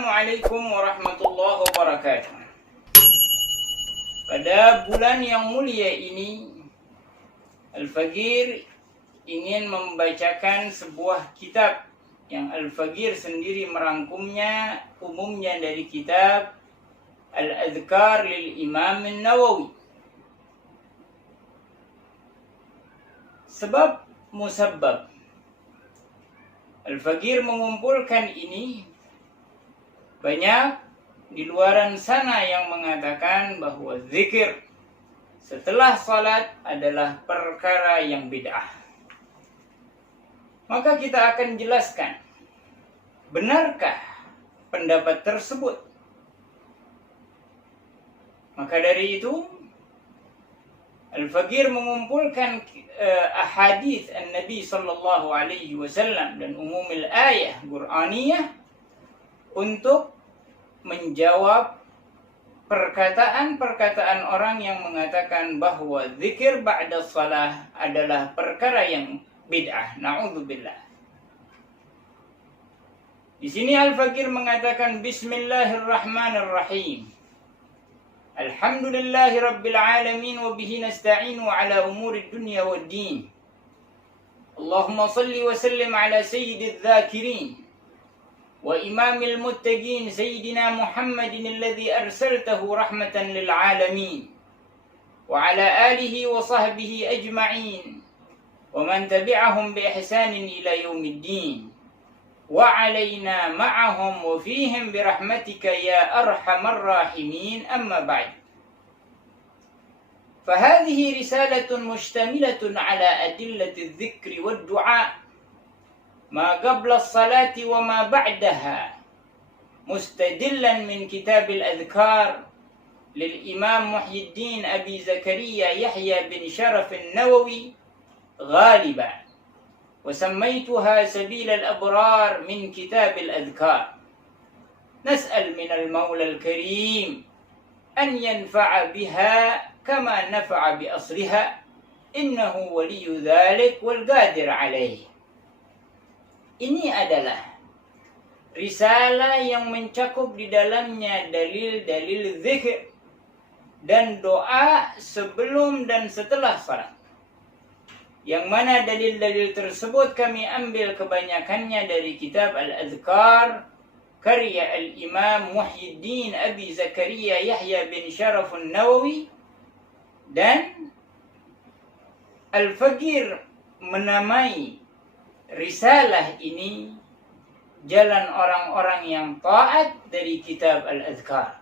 Assalamualaikum warahmatullahi wabarakatuh. Pada bulan yang mulia ini, Al-Faqir ingin membacakan sebuah kitab yang Al-Faqir sendiri merangkumnya, umumnya dari kitab Al-Adhkar lil Imam Nawawi. Sebab musabbab, Al-Faqir mengumpulkan ini. Banyak di luaran sana yang mengatakan bahwa zikir setelah salat adalah perkara yang bid'ah. Maka kita akan jelaskan, benarkah pendapat tersebut? Maka dari itu, Al-Faqir mengumpulkan ahadits An-Nabi sallallahu alaihi wasallam dan umumil ayah Qur'aniyah untuk menjawab perkataan-perkataan orang yang mengatakan bahwa zikir ba'da shalah adalah perkara yang bid'ah. Na'udzubillah. Di sini Al-Faqir mengatakan Bismillahirrahmanirrahim. Alhamdulillahi rabbil alamin wa bihi nasta'inu ala umuri dunya waddin. Allahumma salli wa sallim ala sayyidil dhakirin وإمام المتقين سيدنا محمد الذي أرسلته رحمة للعالمين وعلى آله وصحبه أجمعين ومن تبعهم بإحسان إلى يوم الدين وعلينا معهم وفيهم برحمتك يا أرحم الراحمين. أما بعد، فهذه رسالة مشتملة على أدلة الذكر والدعاء ما قبل الصلاة وما بعدها، مستدلا من كتاب الأذكار للإمام محي الدين أبي زكريا يحيى بن شرف النووي غالبا، وسميتها سبيل الأبرار من كتاب الأذكار. نسأل من المولى الكريم أن ينفع بها كما نفع بأصلها، إنه ولي ذلك والقادر عليه. Ini adalah risalah yang mencakup di dalamnya dalil-dalil zikir dan doa sebelum dan setelah salat. Yang mana dalil-dalil tersebut kami ambil kebanyakannya dari kitab Al-Adhkar karya Al-Imam Muhyiddin Abi Zakaria Yahya bin Sharaf An-Nawawi, dan Al-Faqir menamai risalah ini jalan orang-orang yang taat dari kitab Al-Adhkar.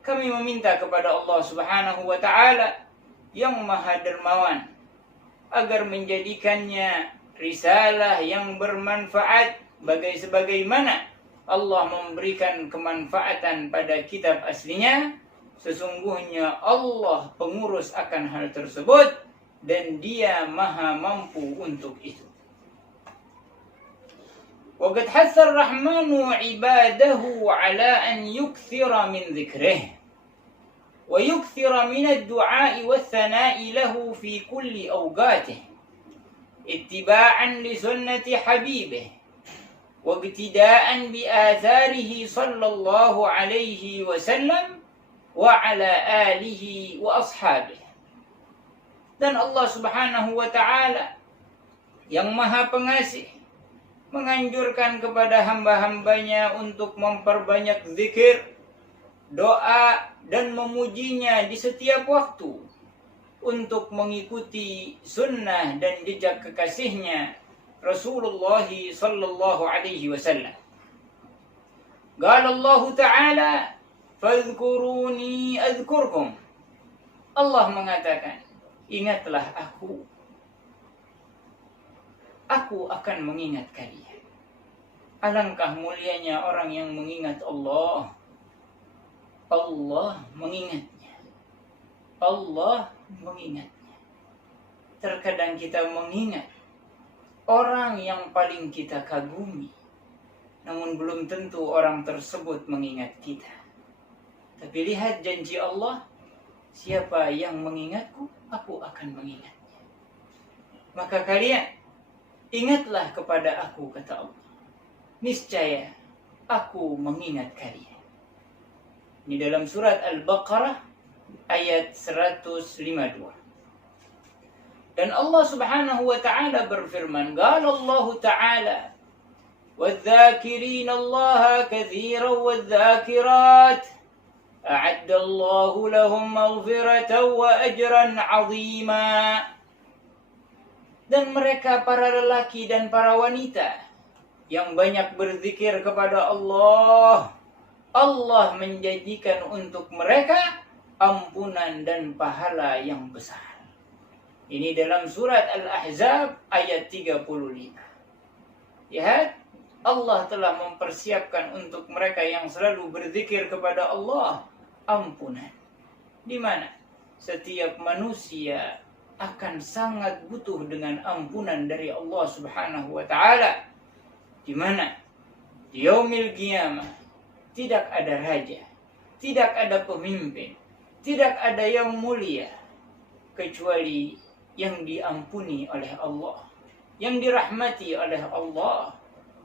Kami meminta kepada Allah Subhanahu wa taala yang Maha Dermawan agar menjadikannya risalah yang bermanfaat sebagaimana Allah memberikan kemanfaatan pada kitab aslinya. Sesungguhnya Allah pengurus akan hal tersebut dan Dia Maha mampu untuk itu. وقد حث الرحمن عباده على أن يكثر من ذكره ويكثر من الدعاء والثناء له في كل أوقاته اتباعا لسنة حبيبه واقتداء بآثاره صلى الله عليه وسلم وعلى آله وأصحابه. Dan Allah Subhanahu wa taala yang Maha Pengasih menganjurkan kepada hamba-hambanya untuk memperbanyak zikir, doa, dan memujinya di setiap waktu untuk mengikuti sunnah dan jejak kekasihnya Rasulullah sallallahu alaihi wasallam. Qala Allah Ta'ala, "Fadhkuruni adhkurkum." Allah mengatakan, ingatlah aku akan mengingat kalian. Alangkah mulianya orang yang mengingat Allah. Allah mengingatnya. Allah mengingatnya. Terkadang kita mengingat orang yang paling kita kagumi, namun belum tentu orang tersebut mengingat kita. Tapi lihat janji Allah, siapa yang mengingatku, aku akan mengingatnya. Maka kalian ingatlah kepada aku, kata Allah. Niscaya aku mengingat kalian. Ini dalam surat Al-Baqarah ayat 152. Dan Allah Subhanahu wa taala berfirman, qala Allah taala, "Wadh-dhakirina Allah katsiran wadh-dhakirat, a'adda Allah lahum maghfiratan wa ajran 'azima." Dan mereka para lelaki dan para wanita yang banyak berzikir kepada Allah, Allah menjanjikan untuk mereka ampunan dan pahala yang besar. Ini dalam surat Al-Ahzab ayat 35. Lihat, Allah telah mempersiapkan untuk mereka yang selalu berzikir kepada Allah ampunan. Di mana setiap manusia akan sangat butuh dengan ampunan dari Allah Subhanahu wa taala. Di mana di yaumil qiyamah tidak ada raja, tidak ada pemimpin, tidak ada yang mulia kecuali yang diampuni oleh Allah, yang dirahmati oleh Allah,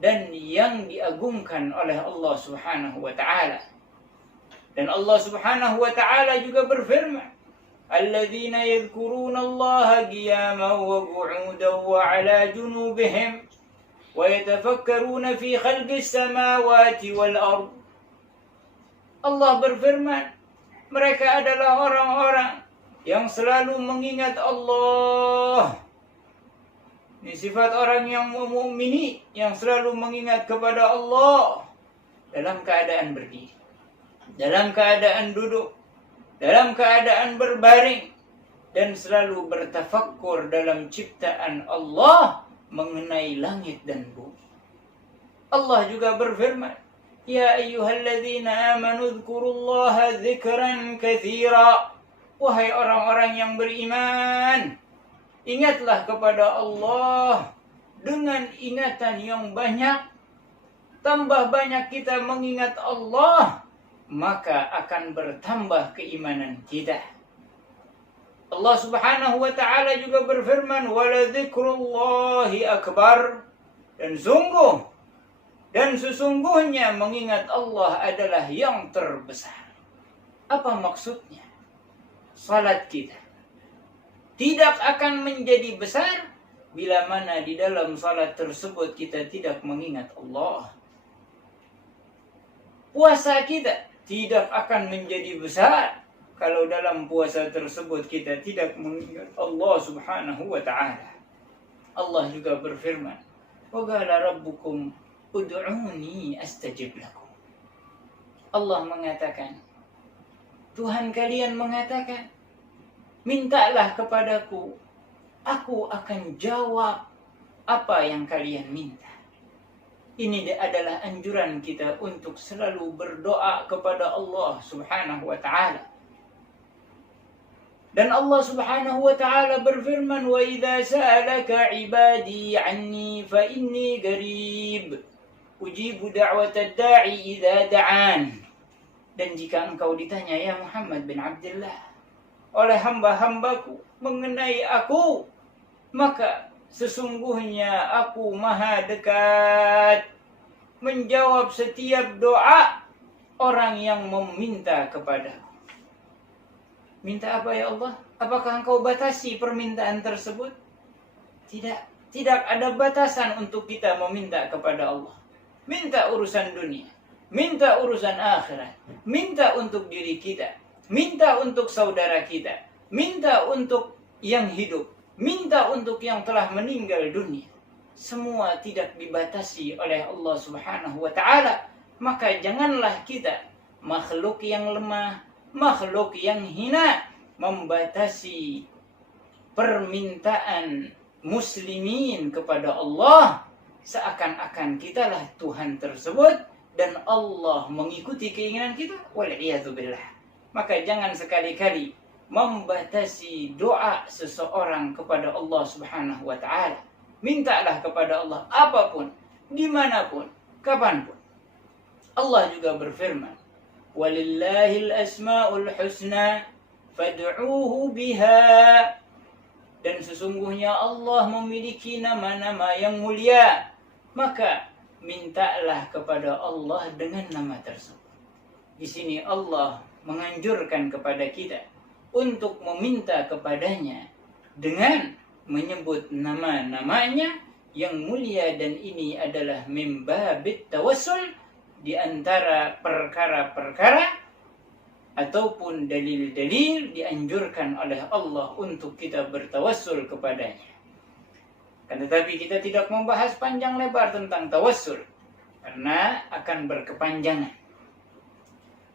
dan yang diagungkan oleh Allah Subhanahu wa taala. Dan Allah Subhanahu wa taala juga berfirman, "Alladzina yadhkuruna Allah qiyaman wa qu'udan wa 'ala junubihim wa yatafakkaruna fi khalqis samawati wal ard." Allah berfirman, mereka adalah orang-orang yang selalu mengingat Allah. Ini sifat orang yang mukmini, yang selalu mengingat kepada Allah dalam keadaan berdiri, dalam keadaan duduk, dalam keadaan berbaring, dan selalu bertafakkur dalam ciptaan Allah mengenai langit dan bumi. Allah juga berfirman, "Ya ayyuhalladzina amanu dzkurullaha dzikran katsira." Wahai orang-orang yang beriman, ingatlah kepada Allah dengan ingatan yang banyak. Tambah banyak kita mengingat Allah, maka akan bertambah keimanan kita. Allah Subhanahu wa taala juga berfirman, "Wala dzikrullahi akbar." Dan sesungguhnya mengingat Allah adalah yang terbesar. Apa maksudnya? Salat kita tidak akan menjadi besar bila mana di dalam salat tersebut kita tidak mengingat Allah. Puasa kita tidak akan menjadi besar kalau dalam puasa tersebut kita tidak mengingat Allah Subhanahu wa taala. Allah juga berfirman, "Wa qala rabbukum ud'uni astajib lakum." Allah mengatakan, Tuhan kalian mengatakan, mintalah kepadaku, aku akan jawab apa yang kalian minta. Ini adalah anjuran kita untuk selalu berdoa kepada Allah Subhanahu wa ta'ala. Dan Allah Subhanahu wa ta'ala berfirman, "Wa idza sa'alaka 'ibadi 'anni fa inni qarib, ujibu da'watad da'i idza da'an." Dan jika engkau ditanya, ya Muhammad bin Abdullah, oleh hamba-hambaku mengenai aku, maka sesungguhnya aku maha dekat menjawab setiap doa orang yang meminta kepadaku. Minta apa ya Allah? Apakah engkau batasi permintaan tersebut? Tidak. Tidak ada batasan untuk kita meminta kepada Allah. Minta urusan dunia, minta urusan akhirat, minta untuk diri kita, minta untuk saudara kita, minta untuk yang hidup, minta untuk yang telah meninggal dunia. Semua tidak dibatasi oleh Allah Subhanahu wa ta'ala. Maka janganlah kita, makhluk yang lemah, makhluk yang hina, membatasi permintaan muslimin kepada Allah seakan-akan kitalah Tuhan tersebut dan Allah mengikuti keinginan kita. Wal'iyadzubillah. Maka jangan sekali-kali membatasi doa seseorang kepada Allah Subhanahu wa ta'ala. Mintalah kepada Allah apapun, dimanapun, kapanpun. Allah juga berfirman, "Walillahil asma'ul husna fad'uuhu biha." Dan sesungguhnya Allah memiliki nama-nama yang mulia, maka mintalah kepada Allah dengan nama tersebut. Di sini Allah menganjurkan kepada kita untuk meminta kepadanya dengan menyebut nama-namanya yang mulia, dan ini adalah min babit tawassul, di antara perkara-perkara ataupun dalil-dalil dianjurkan oleh Allah untuk kita bertawassul kepadanya. Kan tetapi kita tidak membahas panjang lebar tentang tawassul karena akan berkepanjangan.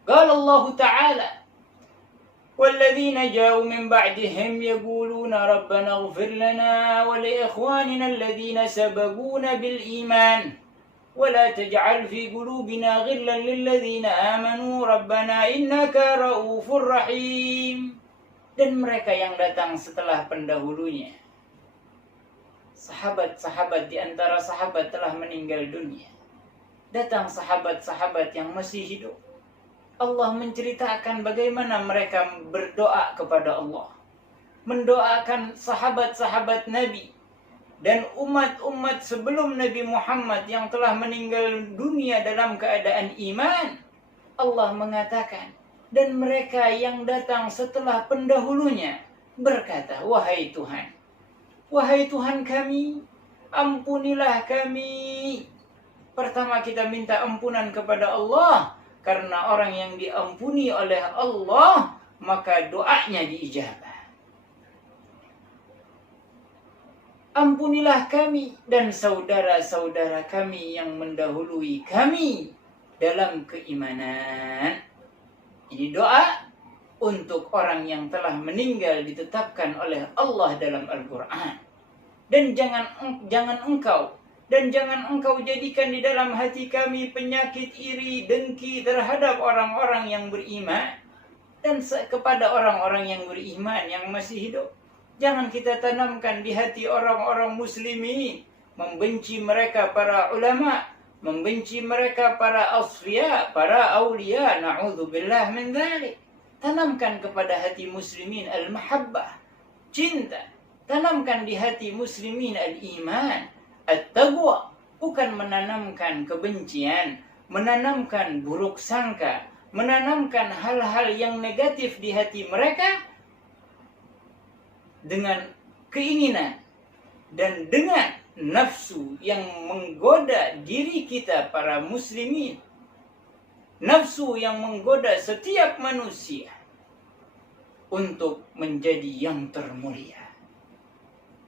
Qala Allah Ta'ala, وَالَّذِينَ جَاءُوا مِنْ بَعْدِهِمْ يَقُولُونَ رَبَّنَا اغْفِرْ لَنَا وَلِإِخْوَانِنَا الَّذِينَ سَبَقُونَا بِالْإِيمَانِ وَلَا تَجْعَلْ فِي قُلُوبِنَا غِلًّا لِلَّذِينَ آمَنُوا رَبَّنَا إِنَّكَ رَءُوفٌ رَحِيمٌ. Dan mereka yang datang setelah pendahulunya, sahabat-sahabat di antara sahabat telah meninggal dunia, datang sahabat-sahabat yang masih hidup. Allah menceritakan bagaimana mereka berdoa kepada Allah, mendoakan sahabat-sahabat Nabi dan umat-umat sebelum Nabi Muhammad yang telah meninggal dunia dalam keadaan iman. Allah mengatakan, dan mereka yang datang setelah pendahulunya berkata, wahai Tuhan kami, ampunilah kami. Pertama kita minta ampunan kepada Allah, karena orang yang diampuni oleh Allah maka doanya diijabah. Ampunilah kami dan saudara-saudara kami yang mendahului kami dalam keimanan. Ini doa untuk orang yang telah meninggal ditetapkan oleh Allah dalam Al-Quran. Dan jangan engkau jadikan di dalam hati kami penyakit iri, dengki terhadap orang-orang yang beriman dan kepada orang-orang yang beriman yang masih hidup. Jangan kita tanamkan di hati orang-orang muslimin membenci mereka para ulama, membenci mereka para asfiya, para aulia, na'udzubillah min dzalik. Tanamkan kepada hati muslimin al-mahabbah, cinta. Tanamkan di hati muslimin al-iman, at-taqwa, bukan menanamkan kebencian, menanamkan buruk sangka, menanamkan hal-hal yang negatif di hati mereka dengan keinginan dan dengan nafsu yang menggoda diri kita para muslimin, nafsu yang menggoda setiap manusia untuk menjadi yang termulia,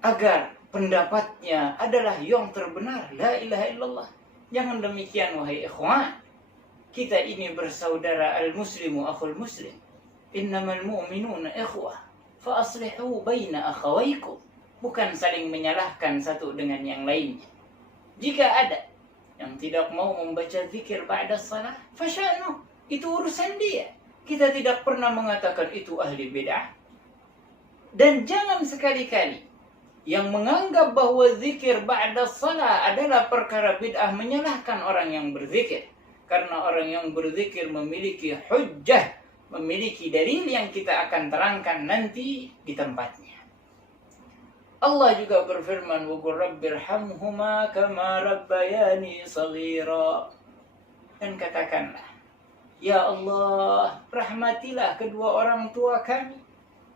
agar pendapatnya adalah yang terbenar. La ilaha illallah. Jangan demikian wahai ikhwan. Kita ini bersaudara, al-muslimu akhul muslim. Innamal mu'minuna ikhwah. Fa aslihu baina akhawaikum. Bukan saling menyalahkan satu dengan yang lainnya. Jika ada yang tidak mau membaca zikir ba'da salah, fasya'nuh. Itu urusan dia. Kita tidak pernah mengatakan itu ahli bid'ah. Dan jangan sekali-kali yang menganggap bahwa zikir ba'da salah adalah perkara bid'ah menyalahkan orang yang berzikir. Karena orang yang berzikir memiliki hujjah, memiliki dalil yang kita akan terangkan nanti di tempatnya. Allah juga berfirman, wa qur rabbirhamhuma kama rabbayani shaghira. Dan katakanlah, ya Allah, rahmatilah kedua orang tua kami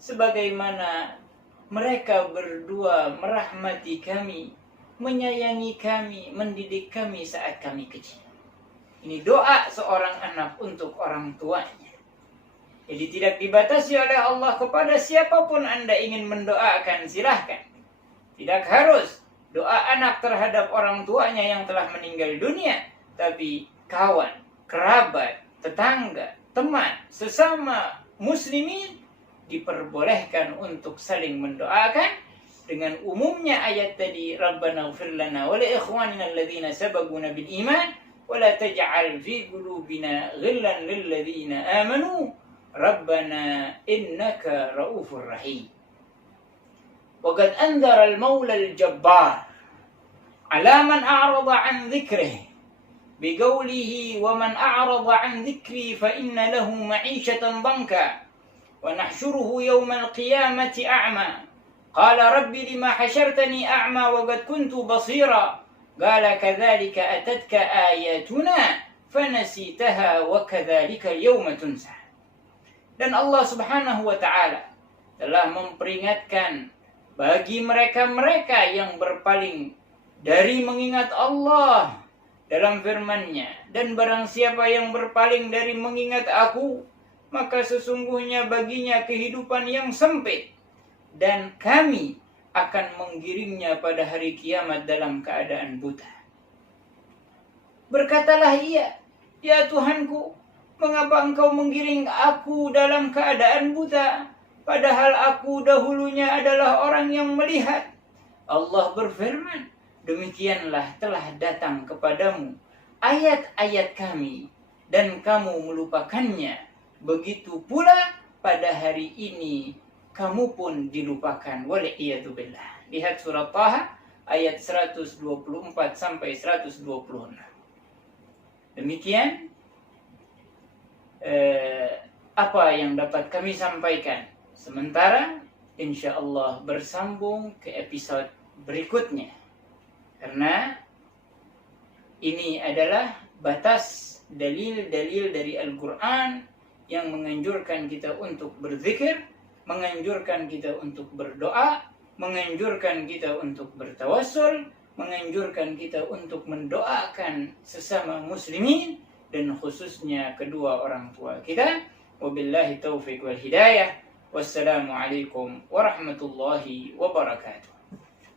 sebagaimana mereka berdua merahmati kami, menyayangi kami, mendidik kami saat kami kecil. Ini doa seorang anak untuk orang tuanya. Jadi tidak dibatasi oleh Allah kepada siapapun Anda ingin mendoakan, silahkan. Tidak harus doa anak terhadap orang tuanya yang telah meninggal dunia, tapi kawan, kerabat, tetangga, teman, sesama muslimin diperbolehkan untuk saling mendoakan dengan umumnya ayat tadi, Rabbana ighfir lana wa li ikhwanina alladhina sabaquna bil iman wa la taj'al fi qulubina ghillan lil ladzina amanu Rabbana innaka ra'ufur rahim. Wa qad anzara al-maula al-jabbar ala man a'rada 'an dhikrihi biqawlihi wa man a'rada 'an dhikri fa inna lahu ma'ishatan dhanka ونحشره يوم القيامة أعمى قال رب لما حشرتني أعمى وقد كنت بصيرا Qala kadzalika atatka ayatuna fanasitaha wa kadzalika al-yawma tunsa. Dan Allah Subhanahu wa taala telah memperingatkan bagi mereka-mereka yang berpaling dari mengingat Allah dalam firman-Nya, dan barang siapa yang berpaling dari mengingat aku, maka sesungguhnya baginya kehidupan yang sempit, dan kami akan menggiringnya pada hari kiamat dalam keadaan buta. Berkatalah ia, ya Tuhanku, mengapa engkau menggiring aku dalam keadaan buta, padahal aku dahulunya adalah orang yang melihat. Allah berfirman, demikianlah telah datang kepadamu ayat-ayat kami, dan kamu melupakannya. Begitu pula pada hari ini kamu pun dilupakan. Wal'iyadzubillah. Lihat surat Taha ayat 124 sampai 126. Demikian apa yang dapat kami sampaikan. Sementara insya Allah bersambung ke episode berikutnya. Karena ini adalah batas dalil-dalil dari Al-Quran yang menganjurkan kita untuk berzikir, menganjurkan kita untuk berdoa, menganjurkan kita untuk bertawassul, menganjurkan kita untuk mendoakan sesama muslimin, dan khususnya kedua orang tua kita. Wabillahi taufiq wal hidayah. Wassalamualaikum warahmatullahi wabarakatuh.